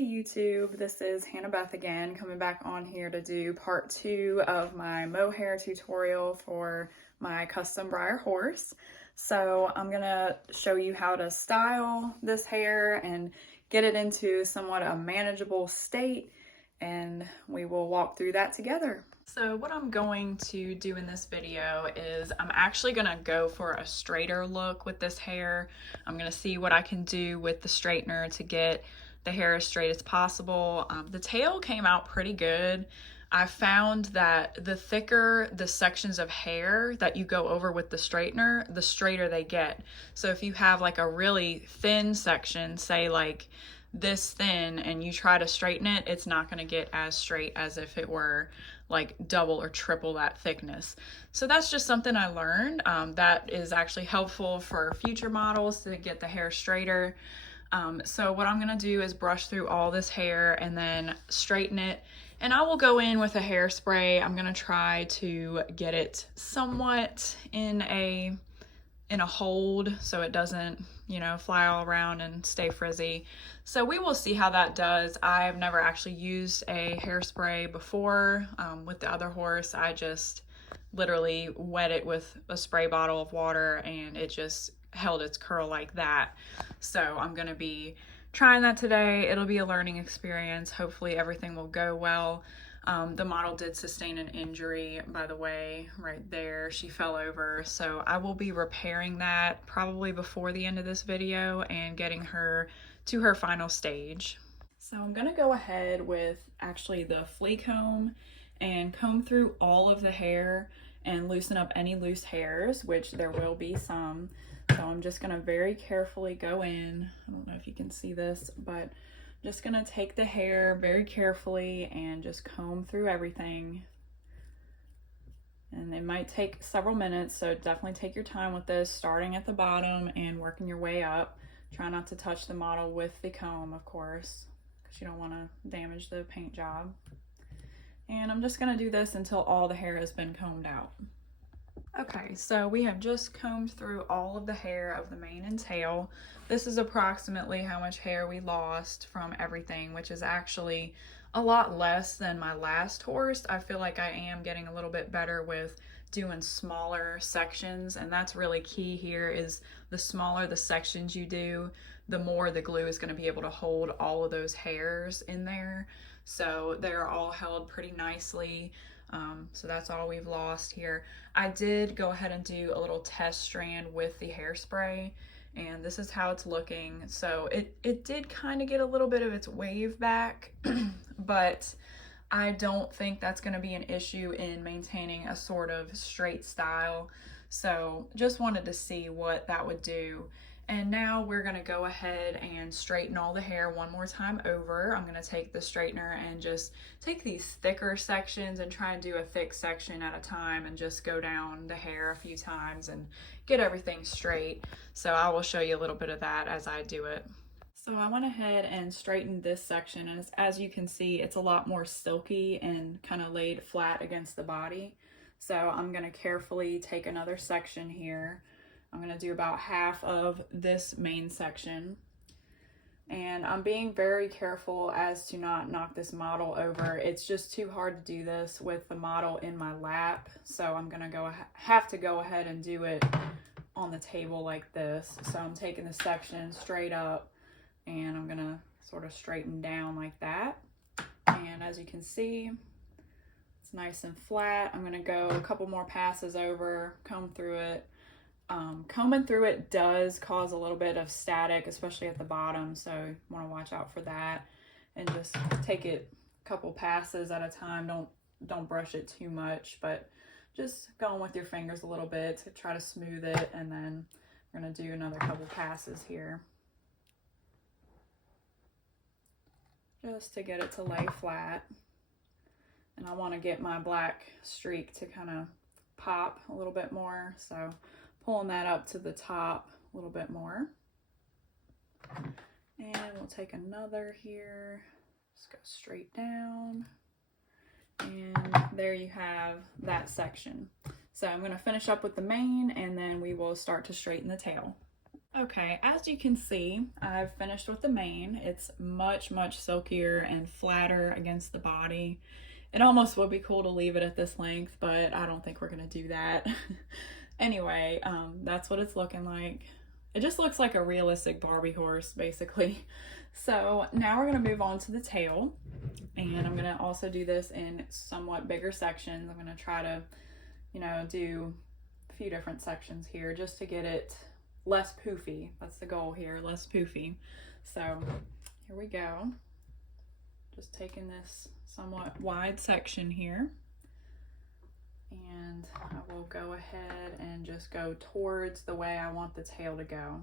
Hey YouTube, this is Hannah Beth again, coming back on here to do part 2 of my mohair tutorial for my custom Breyer horse. So I'm gonna show you how to style this hair and get it into somewhat a manageable state, and we will walk through that together. So what I'm going to do in this video is I'm actually gonna go for a straighter look with this hair. I'm gonna see what I can do with the straightener to get the hair as straight as possible. The tail came out pretty good. I found that the thicker the sections of hair that you go over with the straightener, the straighter they get. So if you have like a really thin section, say like this thin, and you try to straighten it, it's not going to get as straight as if it were like double or triple that thickness. So that's just something I learned that is actually helpful for future models to get the hair straighter. So what I'm gonna do is brush through all this hair and then straighten it, and I will go in with a hairspray. I'm gonna try to get it somewhat in a hold so it doesn't, you know, fly all around and stay frizzy. So we will see how that does. I've never actually used a hairspray before with the other horse. I just literally wet it with a spray bottle of water and it just held its curl like that. So I'm gonna be trying that today. It'll be a learning experience. Hopefully everything will go well. The model did sustain an injury, by the way, right there. She fell over, so I will be repairing that probably before the end of this video and getting her to her final stage. So I'm gonna go ahead with actually the flea comb and comb through all of the hair and loosen up any loose hairs, which there will be some. So I'm just gonna very carefully go in. I don't know if you can see this, but just gonna take the hair very carefully and just comb through everything. And it might take several minutes, so definitely take your time with this, starting at the bottom and working your way up. Try not to touch the model with the comb, of course, because you don't want to damage the paint job. And I'm just gonna do this until all the hair has been combed out. Okay, so we have just combed through all of the hair of the mane and tail. This is approximately how much hair we lost from everything, which is actually a lot less than my last horse. I feel like I am getting a little bit better with doing smaller sections, and that's really key here. Is the smaller the sections you do, the more the glue is going to be able to hold all of those hairs in there. So they're all held pretty nicely. So that's all we've lost here. I did go ahead and do a little test strand with the hairspray, and this is how it's looking. So it did kind of get a little bit of its wave back, but I don't think that's going to be an issue in maintaining a sort of straight style. So just wanted to see what that would do. And now we're gonna go ahead and straighten all the hair one more time over. I'm gonna take the straightener and just take these thicker sections and try and do a thick section at a time and just go down the hair a few times and get everything straight. So I will show you a little bit of that as I do it. So I went ahead and straightened this section, and as you can see, it's a lot more silky and kind of laid flat against the body. So I'm gonna carefully take another section here. I'm gonna do about half of this main section. And I'm being very careful as to not knock this model over. It's just too hard to do this with the model in my lap. So I'm gonna have to go ahead and do it on the table like this. So I'm taking the section straight up and I'm gonna sort of straighten down like that. And as you can see, it's nice and flat. I'm gonna go a couple more passes over, comb through it. Combing through it does cause a little bit of static, especially at the bottom, so you want to watch out for that. And just take it a couple passes at a time. Don't brush it too much, but just going with your fingers a little bit to try to smooth it. And then we're going to do another couple passes here, just to get it to lay flat. And I want to get my black streak to kind of pop a little bit more, so pulling that up to the top a little bit more. And we'll take another here, just go straight down. And there you have that section. So I'm going to finish up with the mane, and then we will start to straighten the tail. Okay, as you can see, I've finished with the mane. It's much, much silkier and flatter against the body. It almost would be cool to leave it at this length, but I don't think we're gonna do that. Anyway, that's what it's looking like. It just looks like a realistic Barbie horse, basically. So now we're gonna move on to the tail, and I'm gonna also do this in somewhat bigger sections. I'm gonna try to, do a few different sections here just to get it less poofy. That's the goal here, less poofy. So here we go. Just taking this somewhat wide section here, and I will go ahead and just go towards the way I want the tail to go.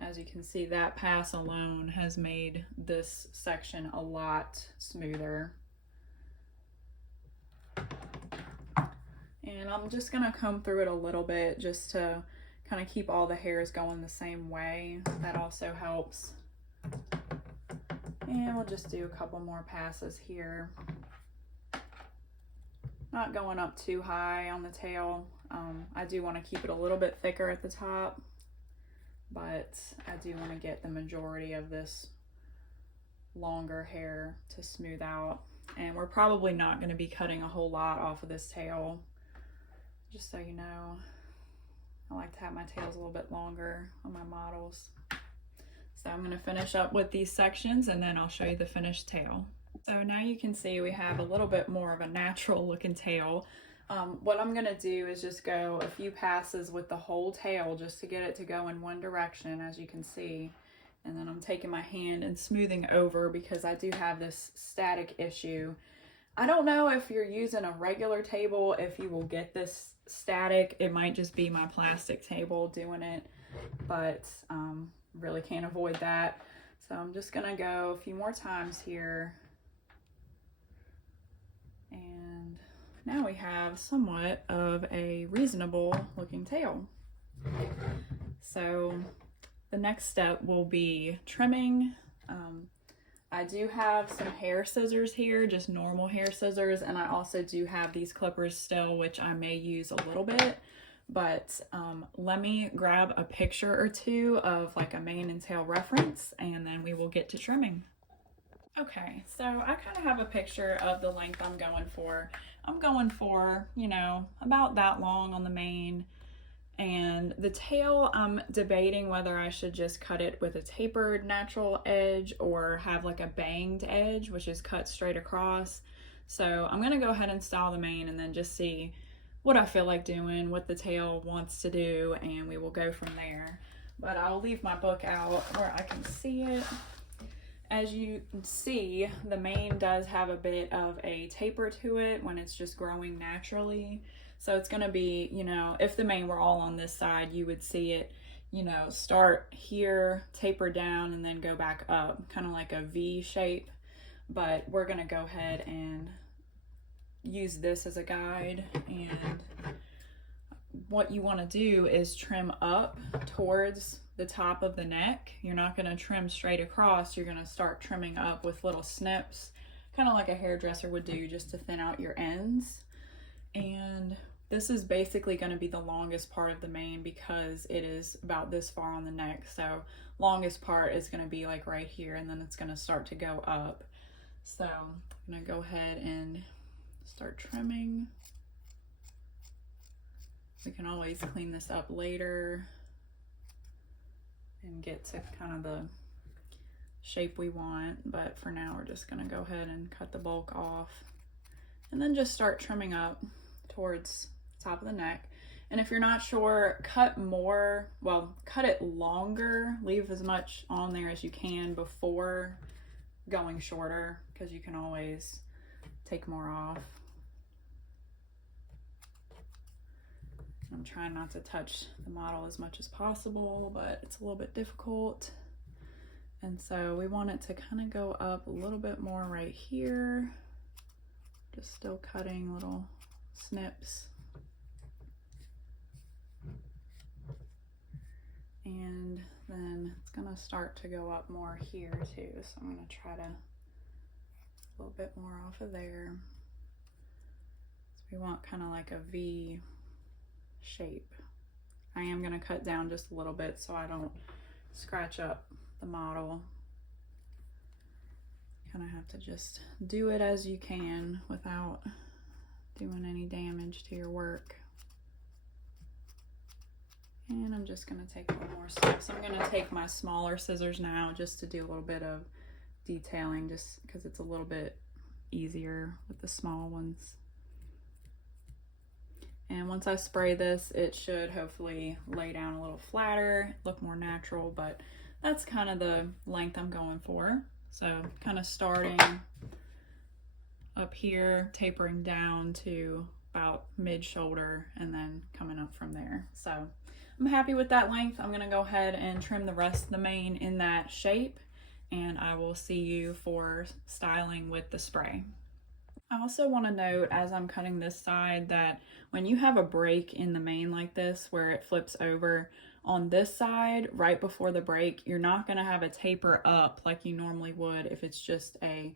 As you can see, that pass alone has made this section a lot smoother. And I'm just gonna comb through it a little bit just to kind of keep all the hairs going the same way. That also helps. And we'll just do a couple more passes here. Not going up too high on the tail. I do want to keep it a little bit thicker at the top, but I do want to get the majority of this longer hair to smooth out. And we're probably not going to be cutting a whole lot off of this tail, just so you know. I like to have my tails a little bit longer on my models. So I'm going to finish up with these sections and then I'll show you the finished tail. So now you can see we have a little bit more of a natural looking tail. What I'm going to do is just go a few passes with the whole tail just to get it to go in one direction, as you can see. And then I'm taking my hand and smoothing over because I do have this static issue. I don't know if you're using a regular table, if you will get this static. It might just be my plastic table doing it, but really can't avoid that. So I'm just gonna go a few more times here. And now we have somewhat of a reasonable looking tail. So the next step will be trimming. I do have some hair scissors here, just normal hair scissors, and I also do have these clippers still, which I may use a little bit, but let me grab a picture or two of like a mane and tail reference, and then we will get to trimming. Okay, so I kind of have a picture of the length I'm going for. I'm going for, about that long on the mane. And the tail, I'm debating whether I should just cut it with a tapered natural edge or have like a banged edge, which is cut straight across. So I'm gonna go ahead and style the mane and then just see what I feel like doing, what the tail wants to do, and we will go from there. But I'll leave my book out where I can see it. As you can see, the mane does have a bit of a taper to it when it's just growing naturally. So it's gonna be, if the mane were all on this side, you would see it, start here, taper down, and then go back up, kind of like a V shape. But we're gonna go ahead and use this as a guide. And what you wanna do is trim up towards the top of the neck. You're not gonna trim straight across, you're gonna start trimming up with little snips, kind of like a hairdresser would do, just to thin out your ends. And this is basically going to be the longest part of the mane because it is about this far on the neck. So longest part is going to be like right here, and then it's going to start to go up. So I'm going to go ahead and start trimming. We can always clean this up later and get to kind of the shape we want. But for now, we're just going to go ahead and cut the bulk off and then just start trimming up towards the top of the neck. And if you're not sure, cut it longer, leave as much on there as you can before going shorter, because you can always take more off. I'm trying not to touch the model as much as possible, but it's a little bit difficult. And so we want it to kind of go up a little bit more right here. Just still cutting little snips. And then it's gonna start to go up more here too. So I'm gonna try to a little bit more off of there. So we want kind of like a V shape. I am gonna cut down just a little bit so I don't scratch up the model. Kind of have to just do it as you can without doing any damage to your work. And I'm just gonna take one more step. So I'm gonna take my smaller scissors now just to do a little bit of detailing, just because it's a little bit easier with the small ones. And once I spray this, it should hopefully lay down a little flatter, look more natural, but that's kind of the length I'm going for. So kind of starting up here, tapering down to about mid-shoulder, and then coming up from there. So I'm happy with that length. I'm gonna go ahead and trim the rest of the mane in that shape, and I will see you for styling with the spray. I also want to note as I'm cutting this side that when you have a break in the mane like this where it flips over, on this side right before the break, you're not going to have a taper up like you normally would if it's just a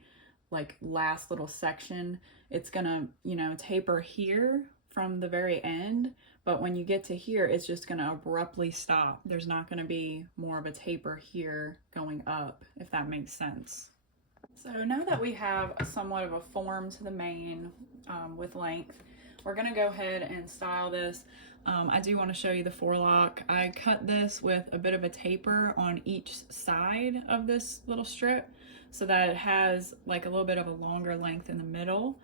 like last little section. It's going to, you know, taper here from the very end, but when you get to here, it's just going to abruptly stop. There's not going to be more of a taper here going up, if that makes sense. So now that we have somewhat of a form to the mane with length, we're gonna go ahead and style this. I do want to show you the forelock. I cut this with a bit of a taper on each side of this little strip so that it has like a little bit of a longer length in the middle.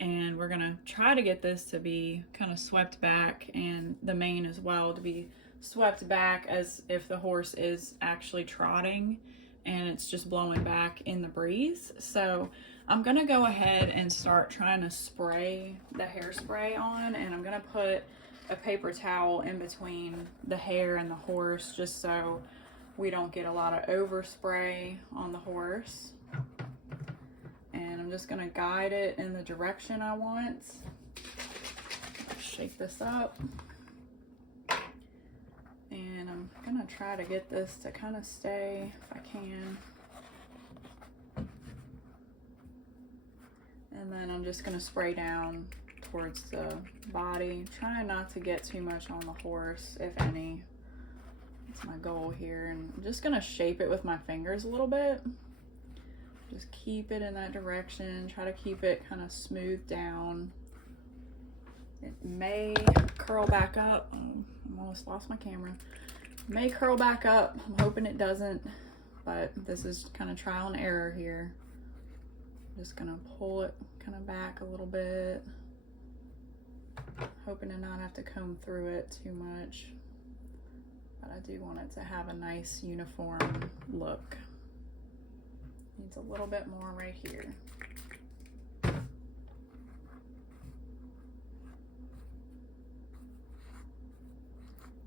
And we're gonna try to get this to be kind of swept back, and the mane as well to be swept back as if the horse is actually trotting and it's just blowing back in the breeze. So I'm gonna go ahead and start trying to spray the hairspray on, and I'm gonna put a paper towel in between the hair and the horse just so we don't get a lot of overspray on the horse. And I'm just gonna guide it in the direction I want. Shake this up. And I'm gonna try to get this to kind of stay if I can. And then I'm just gonna spray down towards the body, trying not to get too much on the horse, if any. That's my goal here. And I'm just gonna shape it with my fingers a little bit. Just keep it in that direction, try to keep it kind of smooth down. It may curl back up. I almost lost my camera. It may curl back up. I'm hoping it doesn't, but this is kind of trial and error here. I'm just gonna pull it kind of back a little bit, hoping to not have to comb through it too much, but I do want it to have a nice uniform look. Needs a little bit more right here.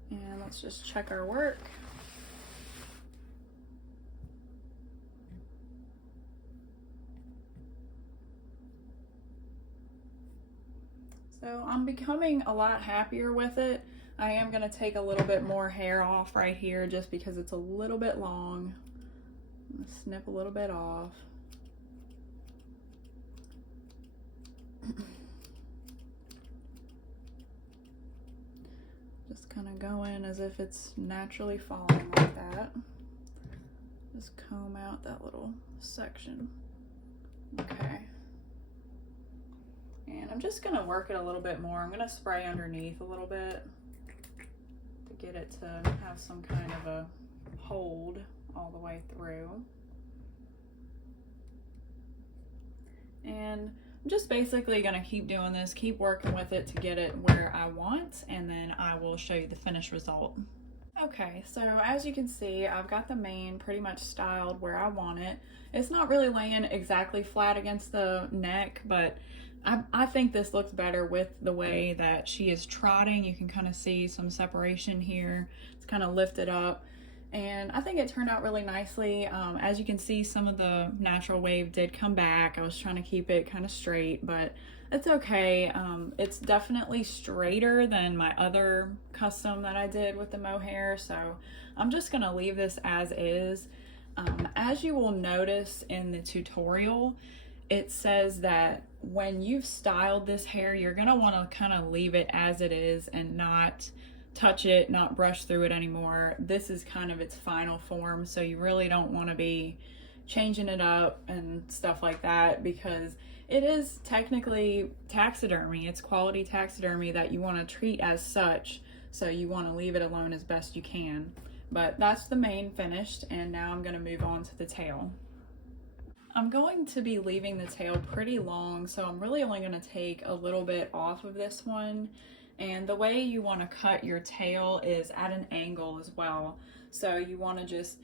And let's just check our work. So I'm becoming a lot happier with it. I am gonna take a little bit more hair off right here just because it's a little bit long. I'm gonna snip a little bit off. Just kind of go in as if it's naturally falling like that. Just comb out that little section. Okay. And I'm just gonna work it a little bit more. I'm gonna spray underneath a little bit to get it to have some kind of a hold all the way through. And I'm just basically gonna keep doing this, keep working with it to get it where I want, and then I will show you the finished result. Okay, so as you can see, I've got the mane pretty much styled where I want it. It's not really laying exactly flat against the neck, but I think this looks better with the way that she is trotting. You can kind of see some separation here. It's kind of lifted up, and I think it turned out really nicely. As you can see, some of the natural wave did come back. I was trying to keep it kind of straight, but it's okay. It's definitely straighter than my other custom that I did with the mohair, so I'm just gonna leave this as is. As you will notice in the tutorial, it says that when you've styled this hair, you're gonna wanna kind of leave it as it is and not touch it, not brush through it anymore. This is kind of its final form, so you really don't want to be changing it up and stuff like that, because it is technically taxidermy. It's quality taxidermy that you want to treat as such, so you want to leave it alone as best you can. But that's the mane finished, and now I'm going to move on to the tail. I'm going to be leaving the tail pretty long, so I'm really only going to take a little bit off of this one. And the way you want to cut your tail is at an angle as well. So you want to just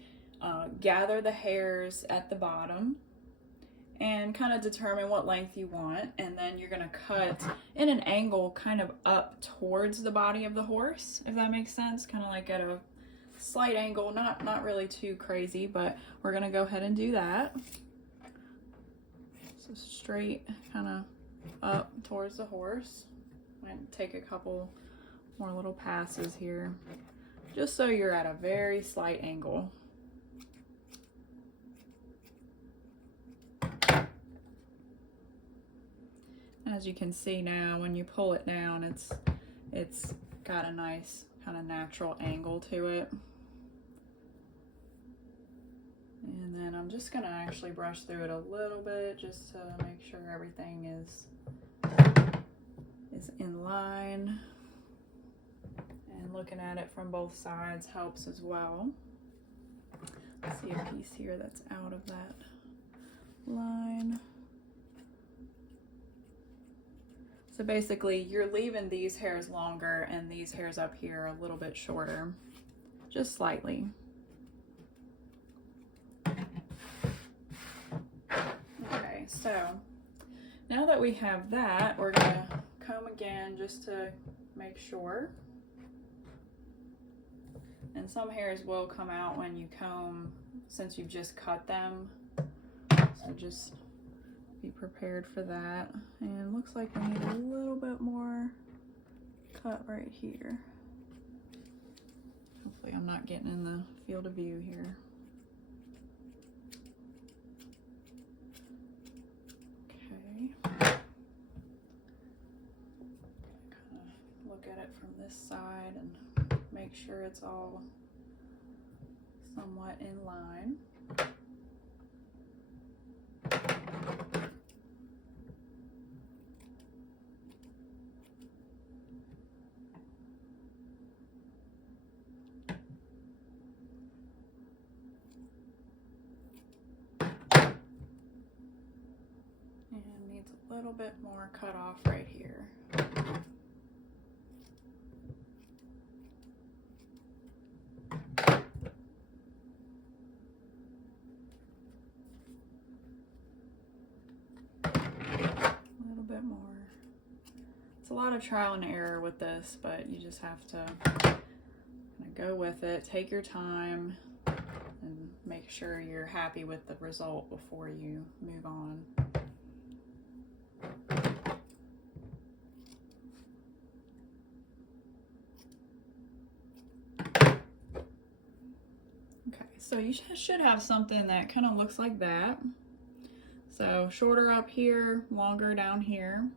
gather the hairs at the bottom and kind of determine what length you want, and then you're going to cut in an angle kind of up towards the body of the horse, if that makes sense, kind of like at a slight angle, not really too crazy, but we're going to go ahead and do that. So straight kind of up towards the horse. Might take a couple more little passes here, just so you're at a very slight angle. As you can see now, when you pull it down, it's got a nice kind of natural angle to it. And then I'm just gonna actually brush through it a little bit just to make sure everything is in line. And looking at it from both sides helps as well. See a piece here that's out of that line. So basically you're leaving these hairs longer and these hairs up here a little bit shorter, just slightly. Okay, so now that we have that, we're gonna comb again just to make sure. And some hairs will come out when you comb since you've just cut them. So just be prepared for that. And looks like we need a little bit more cut right here. Hopefully I'm not getting in the field of view here. Okay. Kind of look at it from this side and make sure it's all somewhat in line. And needs a little bit more cut off right here. It's a lot of trial and error with this, but you just have to kind of go with it, take your time, and make sure you're happy with the result before you move on. Okay, so you should have something that kind of looks like that. So shorter up here, longer down here.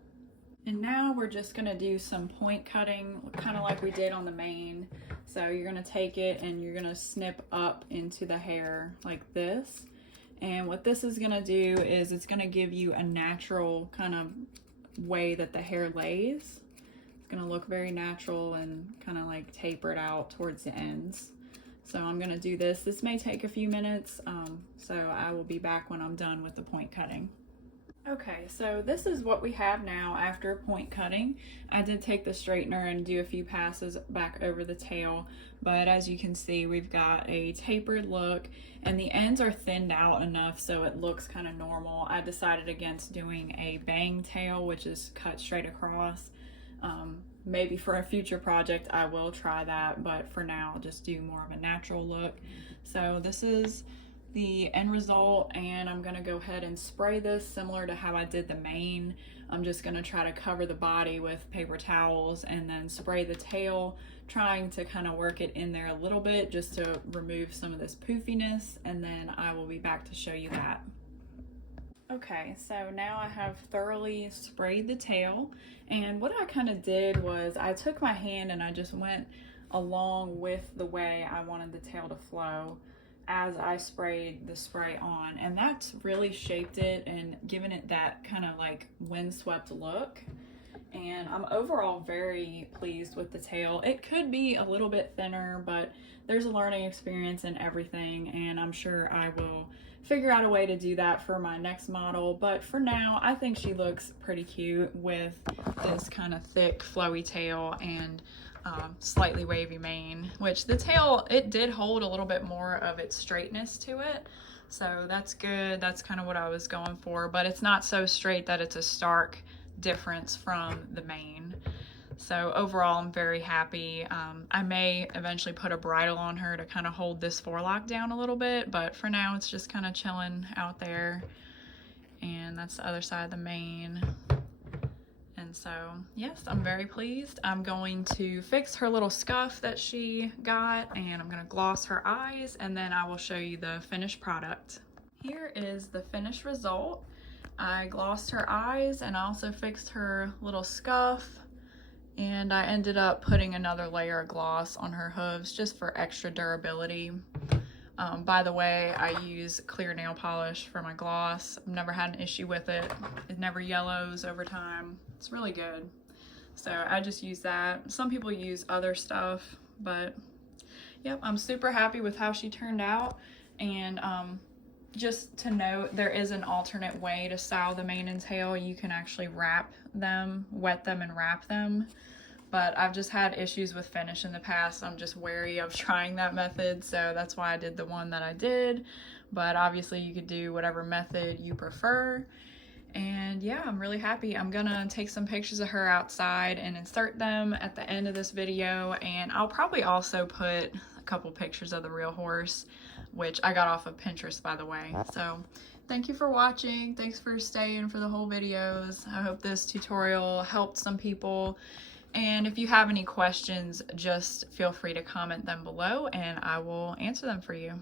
And now we're just gonna do some point cutting, kind of like we did on the mane. So you're gonna take it and you're gonna snip up into the hair like this. And what this is gonna do is it's gonna give you a natural kind of way that the hair lays. It's gonna look very natural and kind of like tapered out towards the ends. So I'm gonna do this. This may take a few minutes, so I will be back when I'm done with the point cutting. Okay, so this is what we have now after point cutting. I did take the straightener and do a few passes back over the tail, but as you can see, we've got a tapered look and the ends are thinned out enough so it looks kind of normal. I decided against doing a bang tail, which is cut straight across. Maybe for a future project I will try that, but for now I'll just do more of a natural look. So this is the end result, and I'm gonna go ahead and spray this similar to how I did the mane. I'm just gonna try to cover the body with paper towels and then spray the tail, trying to kind of work it in there a little bit just to remove some of this poofiness, and then I will be back to show you that. Okay, so now I have thoroughly sprayed the tail, and what I kind of did was I took my hand and I just went along with the way I wanted the tail to flow as I sprayed the spray on. And that's really shaped it and given it that kind of like windswept look. And I'm overall very pleased with the tail. It could be a little bit thinner, but there's a learning experience in everything, and I'm sure I will figure out a way to do that for my next model. But for now, I think she looks pretty cute with this kind of thick flowy tail and slightly wavy mane, which the tail, it did hold a little bit more of its straightness to it, so that's good. That's kind of what I was going for, but it's not so straight that it's a stark difference from the mane. So overall, I'm very happy. I may eventually put a bridle on her to kind of hold this forelock down a little bit, but for now it's just kind of chilling out there. And that's the other side of the mane. And so, yes, I'm very pleased. I'm going to fix her little scuff that she got, and I'm going to gloss her eyes, and then I will show you the finished product. Here is the finished result. I glossed her eyes and I also fixed her little scuff, and I ended up putting another layer of gloss on her hooves just for extra durability. By the way, I use clear nail polish for my gloss. I've never had an issue with it. It never yellows over time. It's really good. So I just use that. Some people use other stuff, but yep, I'm super happy with how she turned out. And just to note, there is an alternate way to style the mane and tail. You can actually wrap them, wet them and wrap them. But I've just had issues with finish in the past. I'm just wary of trying that method, so that's why I did the one that I did. But obviously you could do whatever method you prefer. And yeah, I'm really happy. I'm gonna take some pictures of her outside and insert them at the end of this video, and I'll probably also put a couple pictures of the real horse, which I got off of Pinterest, by the way. So thank you for watching. Thanks for staying for the whole videos. I hope this tutorial helped some people. And if you have any questions, just feel free to comment them below and I will answer them for you.